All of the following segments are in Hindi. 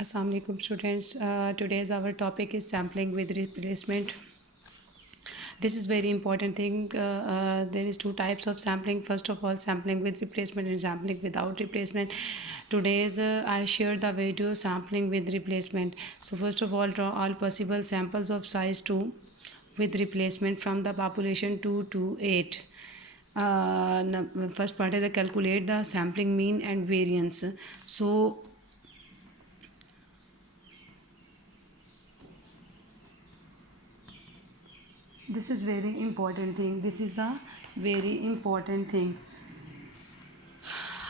Assalamu alaikum students. Today's our topic is sampling with replacement. This is very important thing. There is two types of sampling. First of all, sampling with replacement and sampling without replacement. Today's I share the video sampling with replacement. So first of all, draw all possible samples of size 2 with replacement from the population 2 to 8. First part is the calculate the sampling mean and variance. So this is very important thing. This is the very important thing.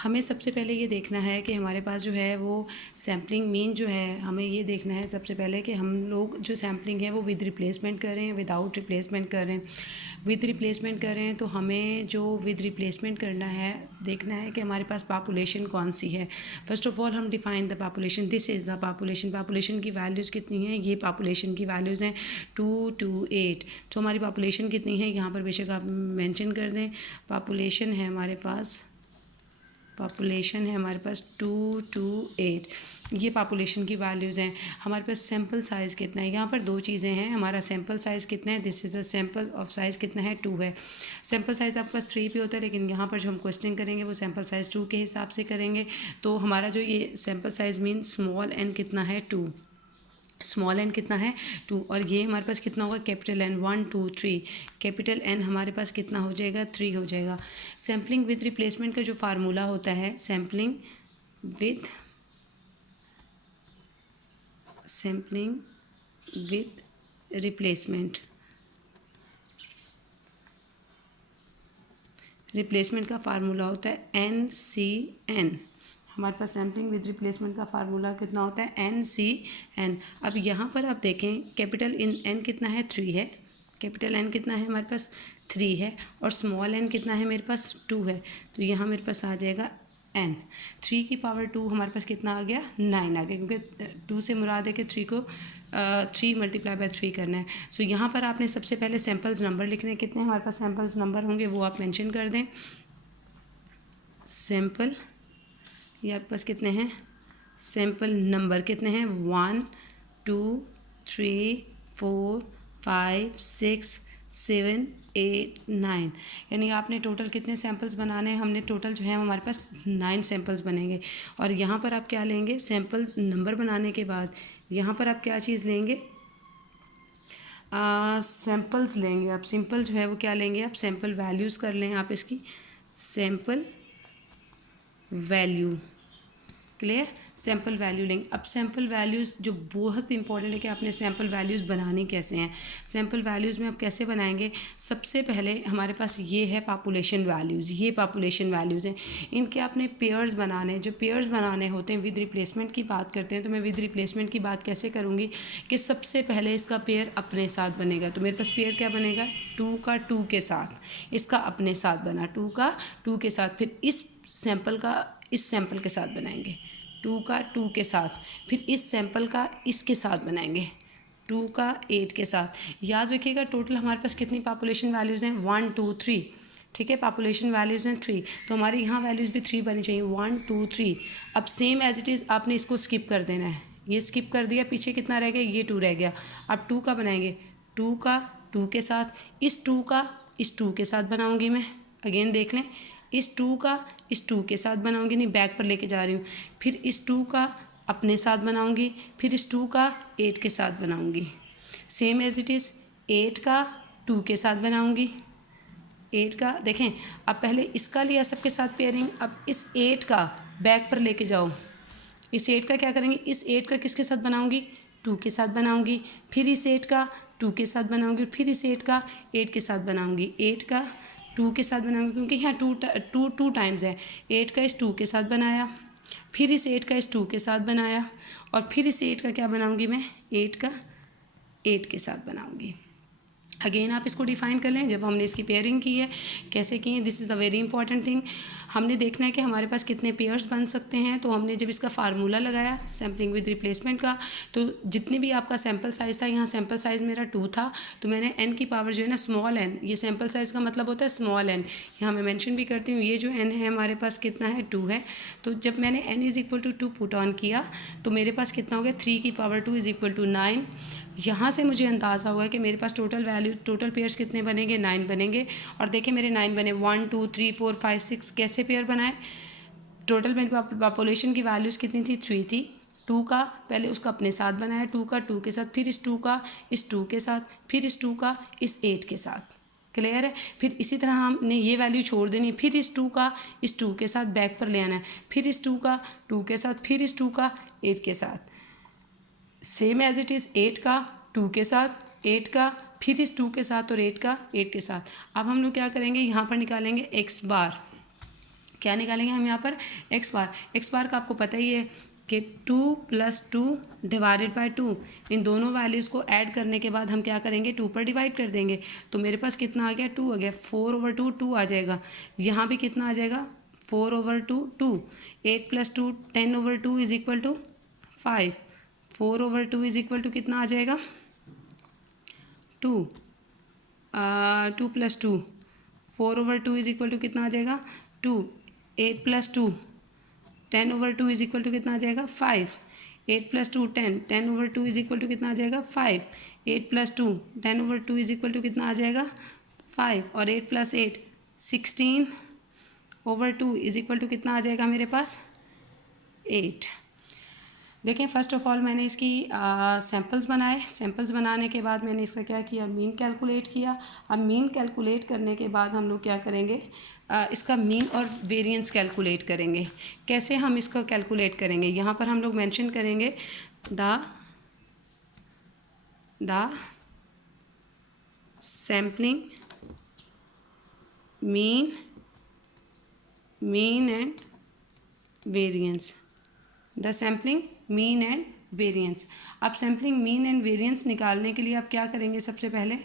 हमें सबसे पहले ये देखना है कि हमारे पास जो है वो सैम्पलिंग मीन जो है, हमें ये देखना है सबसे पहले कि हम लोग जो सैम्पलिंग है वो विद रिप्लेसमेंट कर रहे हैं, विदाउट रिप्लेसमेंट कर रहे हैं। विद रिप्लेसमेंट कर रहे हैं तो हमें जो विद रिप्लेसमेंट करना है, देखना है कि हमारे पास पॉपुलेशन कौन सी है। फर्स्ट ऑफ ऑल हम define the population. This is the population. Population की वैल्यूज़ कितनी हैं? ये पॉपुलेशन की वैल्यूज़ हैं 2 to 8। तो हमारी पॉपुलेशन कितनी है यहाँ पर बेशक आप मेंशन कर दें। पॉपुलेशन है हमारे पास 2 to 8। ये पॉपुलेशन की वैल्यूज़ हैं। हमारे पास सैम्पल साइज़ कितना है? यहाँ पर दो चीज़ें हैं। हमारा सैम्पल साइज़ कितना है? This is the sample of size कितना है? 2 है। सैम्पल साइज़ आपके पास 3 पे होता है, लेकिन यहाँ पर जो हम क्वेश्चन करेंगे वो सैम्पल साइज़ 2 के हिसाब से करेंगे। तो हमारा जो ये sample size mean small n कितना है? 2। स्मॉल एन कितना है? 2। और ये हमारे पास कितना होगा? Capital N 1 2 3। कैपिटल एन हमारे पास कितना हो जाएगा? 3 हो जाएगा। सैम्पलिंग विद रिप्लेसमेंट का जो फार्मूला होता है, सैम्पलिंग विद रिप्लेसमेंट का फार्मूला होता है NCN। हमारे पास सैम्पलिंग विद रिप्लेसमेंट का फार्मूला कितना होता है? NCN। अब यहाँ पर आप देखें कैपिटल N कितना है? 3 है। कैपिटल N कितना है हमारे पास? 3 है। और स्मॉल n कितना है मेरे पास? 2 है। तो यहाँ मेरे पास आ जाएगा n। 3 की पावर 2 हमारे पास कितना आ गया? 9 आ गया, क्योंकि 2 से मुराद है कि 3 को 3 मल्टीप्लाई बाय 3 करना है। सो यहाँ पर आपने सबसे पहले सैम्पल्स नंबर लिखने हैं। कितने हमारे पास सैम्पल्स नंबर होंगे वो आप मेंशन कर दें। सैम्पल, ये आपके पास कितने हैं? सैम्पल नंबर कितने हैं? 1 2 3 4 5 6 7 8 9। यानी आपने टोटल कितने सैम्पल्स बनाने हैं? हमने टोटल जो है हमारे पास 9 सैम्पल्स बनेंगे। और यहाँ पर आप क्या लेंगे? सैम्पल्स नंबर बनाने के बाद यहाँ पर आप क्या चीज़ लेंगे? सैम्पल्स लेंगे आप। सिंपल जो है वो क्या लेंगे आप? सैम्पल वैल्यूज़ कर लें आप इसकी। Sample value, clear? Sample value लेंगे। अब सैम्पल वैल्यूज़ जो बहुत इंपॉर्टेंट है कि आपने सैम्पल वैल्यूज़ बनानी कैसे हैं। सैम्पल वैल्यूज़ में आप कैसे बनाएंगे? सबसे पहले हमारे पास ये है पॉपुलेशन वैल्यूज़। ये पॉपुलेशन वैल्यूज़ हैं, इनके आपने पेयर्स बनाने हैं। जो पेयर्स बनाने होते हैं, विद रिप्लेसमेंट की बात करते हैं, तो मैं विद रिप्लेसमेंट की बात कैसे करूँगी कि सबसे पहले इसका पेयर अपने साथ बनेगा। तो मेरे पास पेयर क्या बनेगा? 2 का 2 के साथ। इसका अपने साथ बना 2 का 2 के साथ। फिर इस सैम्पल का इस सैम्पल के साथ बनाएंगे 2 का 2 के साथ। फिर इस सैम्पल का इसके साथ बनाएंगे 2 का 8 के साथ। याद रखिएगा टोटल हमारे पास कितनी पॉपुलेशन वैल्यूज़ हैं? 1 2 3। ठीक है, पॉपुलेशन वैल्यूज़ हैं 3। तो हमारे यहाँ वैल्यूज़ भी 3 बनी चाहिए। 1 2 3। अब सेम एज इट इज़ आपने इसको स्किप कर देना है। ये स्किप कर दिया, पीछे कितना रह गया? ये 2 रह गया। अब 2 का बनाएंगे 2 का 2 के साथ। इस 2 का इस 2 के साथ बनाऊँगी मैं। अगेन देख लें, इस 2 का इस 2 के साथ बनाऊंगी, नहीं बैक पर लेके जा रही हूँ। फिर इस 2 का अपने साथ बनाऊंगी। फिर इस 2 का 8 के साथ बनाऊंगी। सेम एज इट इज़ 8 का 2 के साथ बनाऊंगी। 8 का देखें, अब पहले इसका लिया सबके साथ पेयरिंग। अब इस 8 का बैक पर लेके जाओ। इस 8 का क्या करेंगे? इस 8 का किसके साथ बनाऊंगी? 2 के साथ बनाऊंगी। फिर इस 8 का 2 के साथ बनाऊंगी। फिर इस 8 का 8 के साथ बनाऊंगी। 8 का 2 के साथ बनाऊंगी, क्योंकि यहाँ 2 टाइम्स है। 8 का इस 2 के साथ बनाया, फिर इस 8 का इस 2 के साथ बनाया, और फिर इस 8 का क्या बनाऊंगी मैं? 8 का 8 के साथ बनाऊंगी। अगेन आप इसको डिफाइन कर लें जब हमने इसकी पेयरिंग की है, कैसे की है, this is the very important thing. हमने देखना है कि हमारे पास कितने पेयर्स बन सकते हैं। तो हमने जब इसका फार्मूला लगाया सैम्पलिंग विद रिप्लेसमेंट का, तो जितने भी आपका सैम्पल साइज़ था, यहाँ सैम्पल साइज़ मेरा 2 था, तो मैंने n की पावर जो है ना स्मॉल n, ये सैम्पल साइज़ का मतलब होता है स्मॉल n, यहाँ मैं मेंशन भी करती हूँ। ये जो n है हमारे पास कितना है, 2 है। तो जब मैंने n is equal to 2 put on किया तो मेरे पास कितना हो गया, 3 की पावर 2 इज़ इक्वल टू 9। यहाँ से मुझे अंदाज़ा हुआ कि मेरे पास टोटल पेयर्स कितने बनेंगे, 9 बनेंगे। और देखिए मेरे 9 बने, 1 2 3 4 5 6 कैसे पेयर बनाए। टोटल मेरी पॉपुलेशन की वैल्यूज़ कितनी थी, 3 थी। 2 का पहले उसका अपने साथ बनाया, 2 का 2 के साथ, फिर इस 2 का इस 2 के साथ, फिर इस 2 का इस 8 के साथ। क्लियर है। फिर इसी तरह हमने ये वैल्यू छोड़ देनी है, फिर इस 2 का इस 2 के साथ बैक पर ले आना है, फिर इस 2 का 2 के साथ, फिर इस 2 का 8 के साथ, सेम एज इट इज़ 8 का 2 के साथ, 8 का फिर इस 2 के साथ और 8 का 8 के साथ। अब हम लोग क्या करेंगे, यहाँ पर निकालेंगे एक्स बार। क्या निकालेंगे हम यहाँ पर, एक्स बार। एक्स बार का आपको पता ही है कि 2 + 2 डिवाइडेड बाय 2, इन दोनों वैल्यूज़ को ऐड करने के बाद हम क्या करेंगे, 2 पर डिवाइड कर देंगे। तो मेरे पास कितना आ गया, 2 आ गया। 4/2 2 आ जाएगा। यहाँ भी कितना आ जाएगा, 4/2 2। 8 + 2 10/2 is equal to 5। 4/2 is equal to कितना आ जाएगा, 2। 2 + 2 4/2 इज़ इक्वल टू कितना आ जाएगा, 2। 8 + 2 10/2 इज़ इक्वल टू कितना आ जाएगा, 5। 8 + 2 10 10/2 इज़ इक्वल टू कितना आ जाएगा, 5। 8 + 2 10/2 इज़ इक्वल टू कितना आ जाएगा, 5। और 8 + 8 16/2 इज़ इक्वल टू कितना आ जाएगा मेरे पास, 8। देखें फर्स्ट ऑफ ऑल मैंने इसकी सैम्पल्स बनाए। सैम्पल्स बनाने के बाद मैंने इसका क्या किया, मीन कैलकुलेट किया। अब मीन कैलकुलेट करने के बाद हम लोग क्या करेंगे, इसका मीन और वेरिएंस कैलकुलेट करेंगे। कैसे हम इसका कैलकुलेट करेंगे, यहाँ पर हम लोग मेंशन करेंगे the sampling mean and variance, the sampling mean and variance. अब सैम्पलिंग मीन एंड वेरिएंस निकालने के लिए आप क्या करेंगे, सबसे पहले